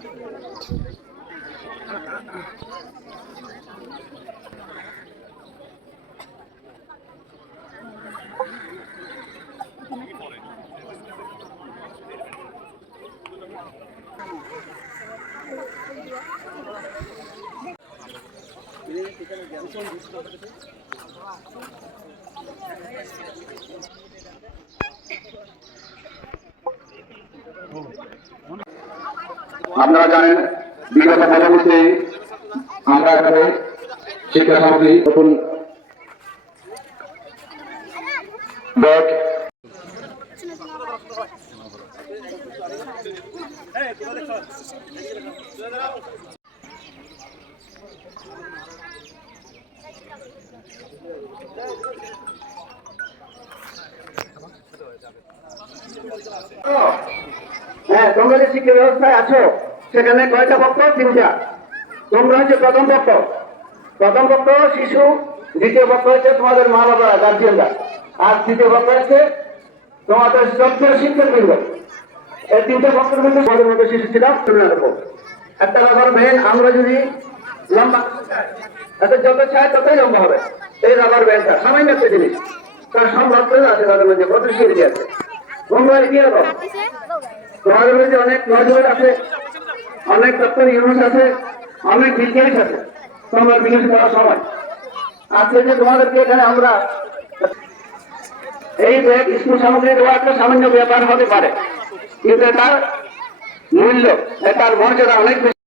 Oh, one আপনারা জানেন, বিগত পরবর্তী আমরা এখানে শিক্ষা সমিতি নতুন হ্যাঁ তোমরা যে শিক্ষা ব্যবস্থায় আছো সেখানে কয়টা পক্ষ তিনটা। তোমরা হচ্ছে প্রথম পক্ষ প্রথম পক্ষ শিশু, দ্বিতীয় পক্ষ হচ্ছে তোমাদের মা বাবারা গার্জিয়ানরা আর তৃতীয় পক্ষ হচ্ছে তোমাদের শ্রদ্ধেয় শিক্ষক বৃন্দ এই তিনটা পক্ষের মধ্যে আমাদের মধ্যে শিশু রাখব একটা রাবার ব্যান আমরা যদি লম্বা এত যত চায় ততই লম্বা হবে। এই রাবার ব্যানটা সামান্য একটা জিনিস। তার রক্ত আছে তাদের মধ্যে, প্রতিশ্রুতি আছে। তোমরা কি রকম তোমাদের মধ্যে অনেক নজর আছে। অনেক ডক্টর ইউনিট আছে, অনেক বিজ্ঞানী আছে। তোমরা বিনিয়োগ করার সময় আজকে যে তোমাদেরকে এখানে আমরা এই ব্যাগ স্কুল সামগ্রী দেওয়া একটা সামান্য ব্যাপার হতে পারে। কিন্তু এটার মূল্য, এটার মর্যাদা অনেক